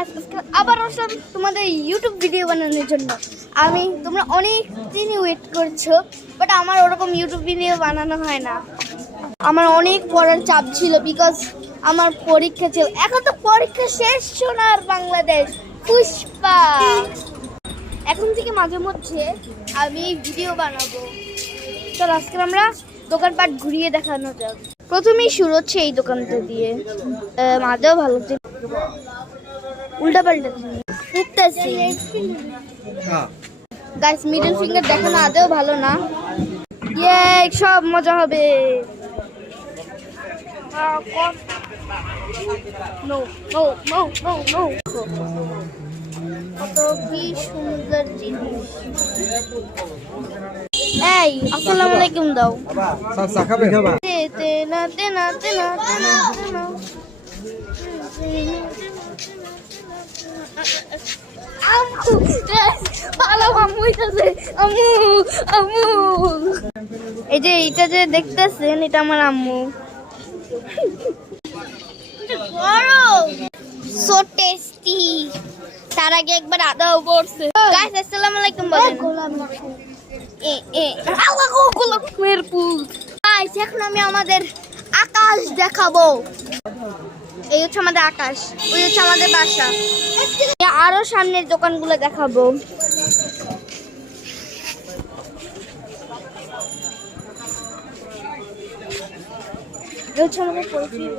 Guys আবার আসলাম তোমাদের YouTube video বানানোর জন্য। তোমরা অনেক দিনই ওয়েট করছো, বাট আমার ওরকম ইউটিউব ভিডিও বানানো হয় না। আমার অনেক পড়ার চাপ ছিল, বিকজ আমার পরীক্ষা ছিল। এখন তো পরীক্ষা শেষ, সোনার বাংলাদেশ পুষ্পা। এখন থেকে মাঝে মধ্যে আমি ভিডিও বানাবো। তো আজকে আমরা দোকানপাট ঘুরিয়ে দেখানো যাক। প্রথমেই শুরু হচ্ছে এই দোকানটা দিয়ে। মাঝেও ভালো উল্টা পাল্টা দেখতেছি। গাইস মিডল ফিঙ্গার দেখানো আদেও ভালো না। ইয়ে সব মজা হবে। No no no no no. কত কি সুন্দর জিনিস। এই আসসালামু আলাইকুম দাও। চা খাবে? তেনা তেনা তেনা তেনা তেনা। আম্মু ভালো আম্মু হইতাছে। আম্মু আম্মু এই যে এটা যে দেখতেছেন, এটা আমার আম্মু। So tasty. তার আগে একবার আদাও পড়ছে। গাইস আসসালামু আলাইকুম বলেন। গোলামের ফুল। গাইস এখন আমি আমাদের আকাশ দেখাবো। এই হচ্ছে আমাদের আকাশ, ওই হচ্ছে আমাদের বাসা। আরো সামনের দোকানগুলো দেখাবো। এই হচ্ছে আমাদের পরিচিত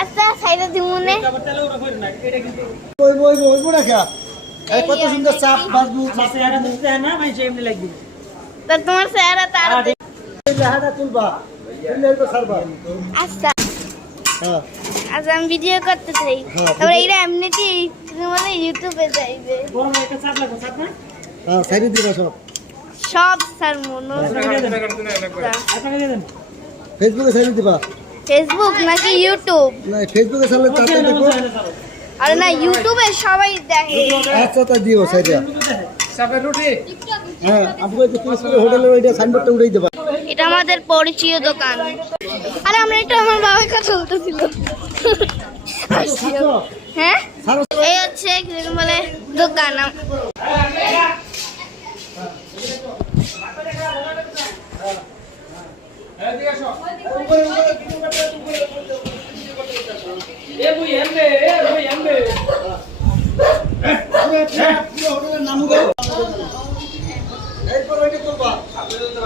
আচ্ছা সাইডে দিমুনে। কত সুন্দর চাপ বাজবু তা তোমার চেহারা তার তুলবা সারবা। আচ্ছা আচ্ছা আমি ভিডিও করতে চাই। তারপরে এইটা এমনিতেই মানে ইউটিউবে যাইবে। হ্যাঁ সাইডে দিবা সব সব স্যার মনো। ফেসবুকে সাইডে দিবা। ফেসবুক নাকি ইউটিউব? না ফেসবুকে সারলে তাড়াতাড়ি দেখো। আরে না ইউটিউবে সবাই দেখে। আচ্ছা তা দিও সাইডে। সাপের রুটি। হ্যাঁ আপনি যে পিসপুর হোটেলের ওইটা সাইনবোর্ডটা উড়াই দেবা। এটা আমাদের পরিচিত দোকান। আরে আমরা এটা আমার বাবার কাছে চলতেছিল। হ্যাঁ এই হচ্ছে মানে দোকান।